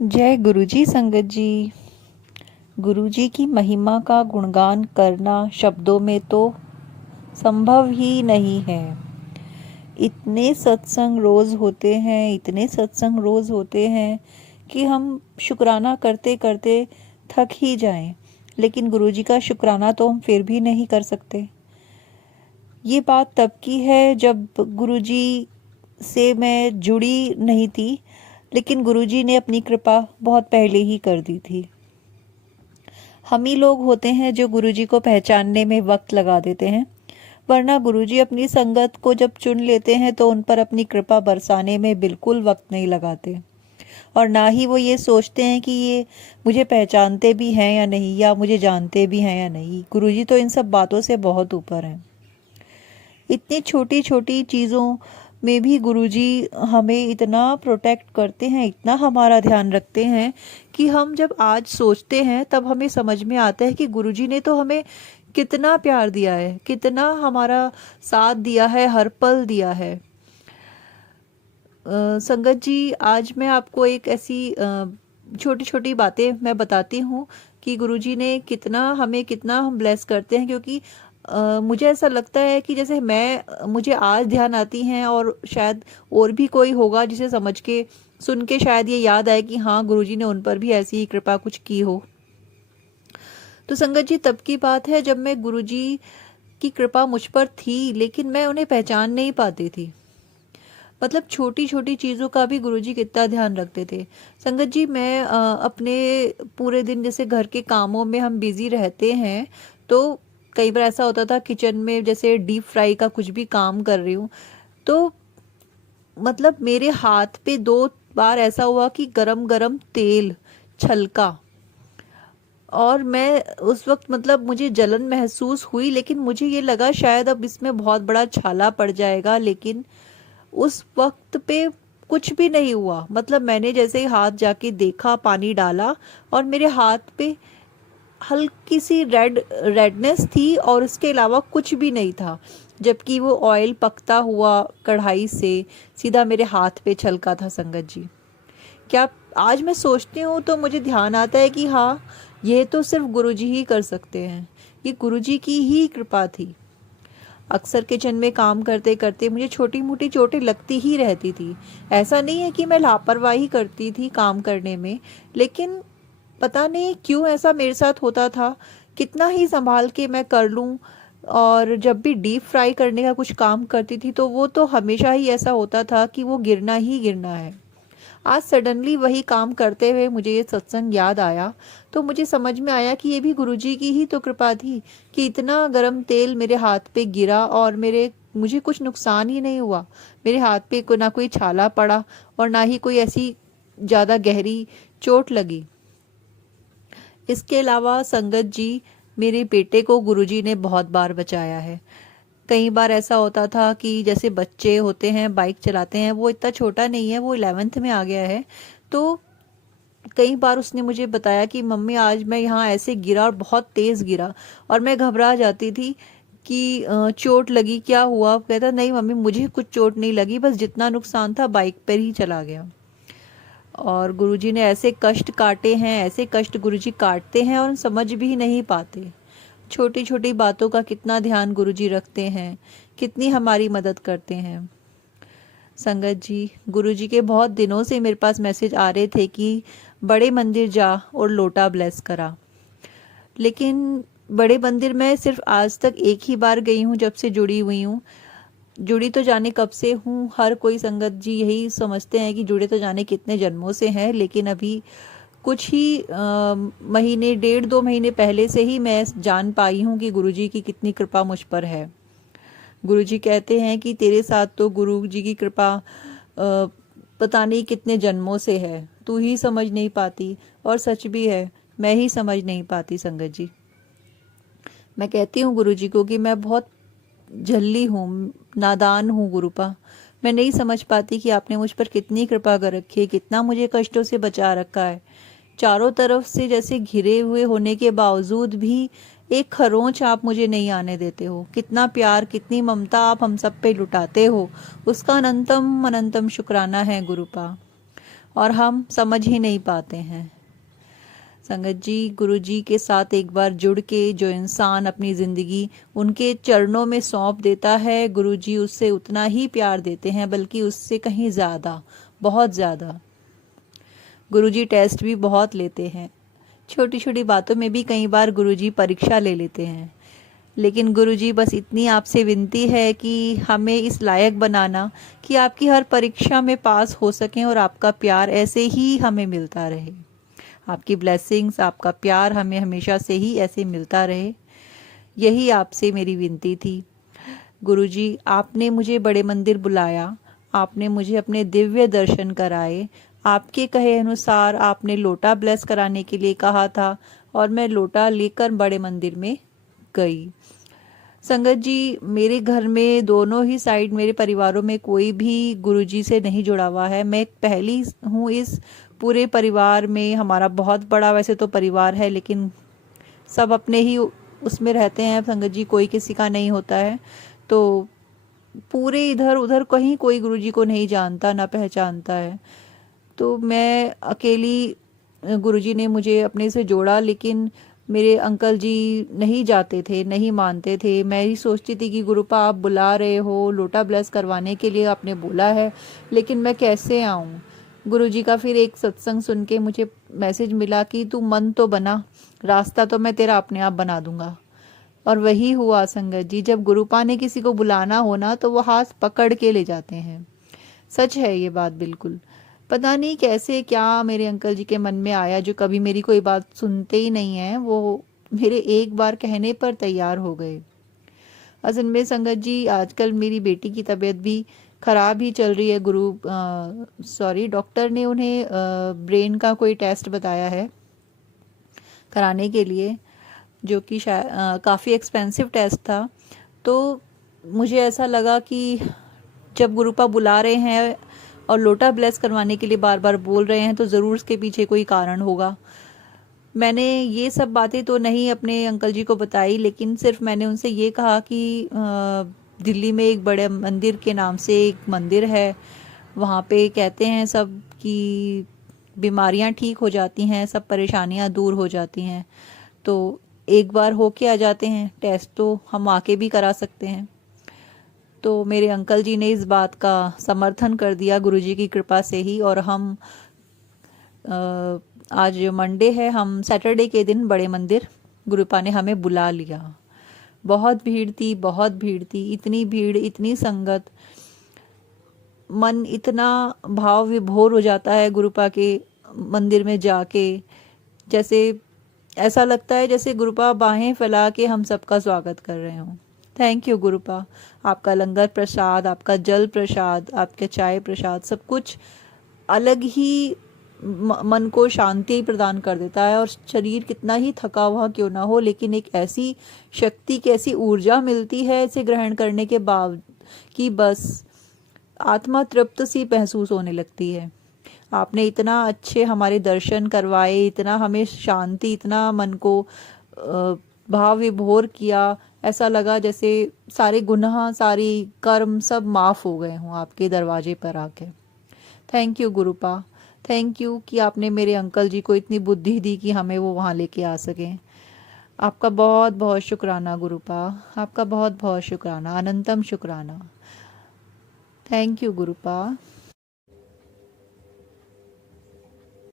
जय गुरुजी संगत जी। गुरुजी की महिमा का गुणगान करना शब्दों में तो संभव ही नहीं है। इतने सत्संग रोज होते हैं, इतने सत्संग रोज होते हैं कि हम शुक्राना करते करते थक ही जाएं, लेकिन गुरुजी का शुक्राना तो हम फिर भी नहीं कर सकते। ये बात तब की है जब गुरुजी से मैं जुड़ी नहीं थी, लेकिन गुरुजी ने अपनी कृपा बहुत पहले ही कर दी थी। हम ही लोग होते हैं जो गुरुजी को पहचानने में वक्त लगा देते हैं, वरना गुरुजी अपनी संगत को जब चुन लेते हैं तो उन पर अपनी कृपा बरसाने में बिल्कुल वक्त नहीं लगाते, और ना ही वो ये सोचते हैं कि ये मुझे पहचानते भी हैं या नहीं, या मुझे जानते भी हैं या नहीं। गुरुजी तो इन सब बातों से बहुत ऊपर हैं। इतनी छोटी छोटी चीज़ों में भी गुरुजी हमें इतना प्रोटेक्ट करते हैं, इतना हमारा ध्यान रखते हैं कि हम जब आज सोचते हैं तब हमें समझ में आता है कि गुरुजी ने तो हमें कितना प्यार दिया है, कितना हमारा साथ दिया है, हर पल दिया है। संगत जी, आज मैं आपको एक ऐसी छोटी छोटी बातें मैं बताती हूँ कि गुरुजी ने कितना हम ब्लेस करते हैं, क्योंकि मुझे ऐसा लगता है कि जैसे मुझे आज ध्यान आती हैं, और शायद और भी कोई होगा जिसे समझ के सुन के शायद ये याद आए कि हाँ, गुरुजी ने उन पर भी ऐसी ही कृपा कुछ की हो। तो संगत जी, तब की बात है जब मैं गुरुजी की कृपा मुझ पर थी, लेकिन मैं उन्हें पहचान नहीं पाती थी। मतलब छोटी छोटी चीज़ों का भी गुरुजी कितना ध्यान रखते थे। संगत जी, मैं अपने पूरे दिन जैसे घर के कामों में हम बिजी रहते हैं, तो कई बार ऐसा होता था किचन में जैसे डीप फ्राई का कुछ भी काम कर रही हूँ, तो मतलब मेरे हाथ पे 2 बार ऐसा हुआ कि गरम गरम तेल छलका, और मैं उस वक्त मतलब मुझे जलन महसूस हुई, लेकिन मुझे ये लगा शायद अब इसमें बहुत बड़ा छाला पड़ जाएगा, लेकिन उस वक्त पे कुछ भी नहीं हुआ। मतलब मैंने जैसे ही हाथ जाके देखा, पानी डाला, और मेरे हाथ पे हल्की सी रेडनेस थी, और उसके अलावा कुछ भी नहीं था, जबकि वो ऑयल पकता हुआ कढ़ाई से सीधा मेरे हाथ पे छलका था। संगत जी, क्या आज मैं सोचती हूँ तो मुझे ध्यान आता है कि हाँ, ये तो सिर्फ गुरुजी ही कर सकते हैं, ये गुरुजी की ही कृपा थी। अक्सर किचन में काम करते करते मुझे छोटी मोटी चोटें लगती ही रहती थी। ऐसा नहीं है कि मैं लापरवाही करती थी काम करने में, लेकिन पता नहीं क्यों ऐसा मेरे साथ होता था। कितना ही संभाल के मैं कर लूं, और जब भी डीप फ्राई करने का कुछ काम करती थी तो वो तो हमेशा ही ऐसा होता था कि वो गिरना ही गिरना है। आज सडनली वही काम करते हुए मुझे ये सत्संग याद आया, तो मुझे समझ में आया कि ये भी गुरुजी की ही तो कृपा थी कि इतना गरम तेल मेरे हाथ पे गिरा, और मुझे कुछ नुकसान ही नहीं हुआ। मेरे हाथ पे ना कोई छाला पड़ा, और ना ही कोई ऐसी ज़्यादा गहरी चोट लगी। इसके अलावा संगत जी, मेरे बेटे को गुरुजी ने बहुत बार बचाया है। कई बार ऐसा होता था कि जैसे बच्चे होते हैं, बाइक चलाते हैं, वो इतना छोटा नहीं है, वो 11th में आ गया है, तो कई बार उसने मुझे बताया कि मम्मी आज मैं यहाँ ऐसे गिरा, और बहुत तेज गिरा, और मैं घबरा जाती थी कि चोट लगी, क्या हुआ। कहता नहीं मम्मी, मुझे कुछ चोट नहीं लगी, बस जितना नुकसान था बाइक पर ही चला गया। और गुरुजी ने ऐसे कष्ट काटे हैं, ऐसे कष्ट गुरुजी काटते हैं, और समझ भी नहीं पाते। छोटी छोटी बातों का कितना ध्यान गुरुजी रखते हैं, कितनी हमारी मदद करते हैं। संगत जी, गुरुजी के बहुत दिनों से मेरे पास मैसेज आ रहे थे कि बड़े मंदिर जा और लोटा ब्लेस करा, लेकिन बड़े मंदिर में सिर्फ आज तक एक ही बार गई हूँ जब से जुड़ी हुई हूँ। जुड़ी तो जाने कब से हूँ, हर कोई संगत जी यही समझते हैं कि जुड़े तो जाने कितने जन्मों से हैं, लेकिन अभी कुछ ही महीने, 1.5-2 महीने पहले से ही मैं जान पाई हूँ कि गुरुजी की कितनी कृपा मुझ पर है। गुरुजी कहते हैं कि तेरे साथ तो गुरुजी की कृपा पता नहीं कितने जन्मों से है, तू ही समझ नहीं पाती। और सच भी है, मैं ही समझ नहीं पाती। संगत जी, मैं कहती हूँ गुरुजी को कि मैं बहुत झल्ली हूँ, नादान हूँ गुरुपा। मैं नहीं समझ पाती कि आपने मुझ पर कितनी कृपा कर रखी है, कितना मुझे कष्टों से बचा रखा है। चारों तरफ से जैसे घिरे हुए होने के बावजूद भी एक खरोंच आप मुझे नहीं आने देते हो। कितना प्यार, कितनी ममता आप हम सब पे लुटाते हो, उसका अनंतम अनंतम शुक्राना है गुरुपा। और हम समझ ही नहीं पाते हैं। संगत जी, गुरु जी के साथ एक बार जुड़ के जो इंसान अपनी ज़िंदगी उनके चरणों में सौंप देता है, गुरु जी उससे उतना ही प्यार देते हैं, बल्कि उससे कहीं ज़्यादा, बहुत ज़्यादा। गुरु जी टेस्ट भी बहुत लेते हैं, छोटी छोटी बातों में भी कई बार गुरु जी परीक्षा ले लेते हैं। लेकिन गुरु जी बस इतनी आपसे विनती है कि हमें इस लायक बनाना कि आपकी हर परीक्षा में पास हो सकें और आपका प्यार ऐसे ही हमें मिलता रहे। आपकी ब्लेसिंग्स, आपका प्यार हमें हमेशा से ही ऐसे मिलता रहे, यही आपसे मेरी विनती थी। गुरुजी, आपने मुझे बड़े मंदिर बुलाया, आपने मुझे अपने दिव्य दर्शन कराए, आपके कहे अनुसार आपने लोटा ब्लेस कराने के लिए कहा था और मैं लोटा लेकर बड़े मंदिर में गई। संगत जी, मेरे घर में दोनों ही साइड मेरे परिवारों में कोई भी गुरुजी से नहीं जुड़ा हुआ है। मैं पहली हूँ इस पूरे परिवार में। हमारा बहुत बड़ा वैसे तो परिवार है, लेकिन सब अपने ही उसमें रहते हैं संगत जी, कोई किसी का नहीं होता है। तो पूरे इधर उधर कहीं कोई गुरुजी को नहीं जानता ना पहचानता है। तो मैं अकेली, गुरुजी ने मुझे अपने से जोड़ा, लेकिन मेरे अंकल जी नहीं जाते थे, नहीं मानते थे। मैं ही सोचती थी कि गुरुपा आप बुला रहे हो, लोटा ब्लेस करवाने के लिए आपने बोला है, लेकिन मैं कैसे आऊँ। गुरुजी का फिर एक सत्संग सुन के मुझे मैसेज मिला कि तू मन तो बना, रास्ता तो मैं तेरा अपने आप बना दूंगा। और वही हुआ संगत जी, जब गुरुपा ने किसी को बुलाना हो ना तो वो हाथ पकड़ के ले जाते हैं। सच है ये बात बिल्कुल। पता नहीं कैसे क्या मेरे अंकल जी के मन में आया, जो कभी मेरी कोई बात सुनते ही नहीं है, वो मेरे एक बार कहने पर तैयार हो गए। असल में संगत जी, आजकल मेरी बेटी की तबीयत भी खराब ही चल रही है। डॉक्टर ने उन्हें ब्रेन का कोई टेस्ट बताया है कराने के लिए, जो कि काफ़ी एक्सपेंसिव टेस्ट था। तो मुझे ऐसा लगा कि जब गुरुपा बुला रहे हैं और लोटा ब्लेस करवाने के लिए बार बार बोल रहे हैं, तो ज़रूर उसके पीछे कोई कारण होगा। मैंने ये सब बातें तो नहीं अपने अंकल जी को बताई, लेकिन सिर्फ मैंने उनसे ये कहा कि दिल्ली में एक बड़े मंदिर के नाम से एक मंदिर है, वहाँ पे कहते हैं सब कि बीमारियाँ ठीक हो जाती हैं, सब परेशानियाँ दूर हो जाती हैं। तो एक बार होके आ जाते हैं, टेस्ट तो हम आके भी करा सकते हैं। तो मेरे अंकल जी ने इस बात का समर्थन कर दिया गुरुजी की कृपा से ही, और हम आज मंडे है, हम सैटरडे के दिन बड़े मंदिर गुरुपा ने हमें बुला लिया। बहुत भीड़ थी, बहुत भीड़ थी, इतनी भीड़, इतनी संगत, मन इतना भाव विभोर हो जाता है गुरुपा के मंदिर में जाके। जैसे ऐसा लगता है जैसे गुरुपा बाहें फैला के हम सबका स्वागत कर रहे हों। Thank you गुरुपा। आपका लंगर प्रसाद, आपका जल प्रसाद, आपका चाय प्रसाद, सब कुछ अलग ही मन को शांति प्रदान कर देता है। और शरीर कितना ही थका हुआ क्यों ना हो, लेकिन एक ऐसी शक्ति, कैसी ऊर्जा मिलती है इसे ग्रहण करने के बाद कि बस आत्मा तृप्त सी महसूस होने लगती है। आपने इतना अच्छे हमारे दर्शन करवाए, इतना हमें शांति, इतना मन को भाव विभोर किया, ऐसा लगा जैसे सारे गुनाह, सारी कर्म सब माफ़ हो गए हों आपके दरवाजे पर आके। थैंक यू गुरुपा, थैंक यू कि आपने मेरे अंकल जी को इतनी बुद्धि दी कि हमें वो वहाँ लेके आ सकें। आपका बहुत बहुत शुक्राना गुरुपा, आपका बहुत बहुत शुक्राना, अनंतम शुक्राना। Thank you गुरुपा।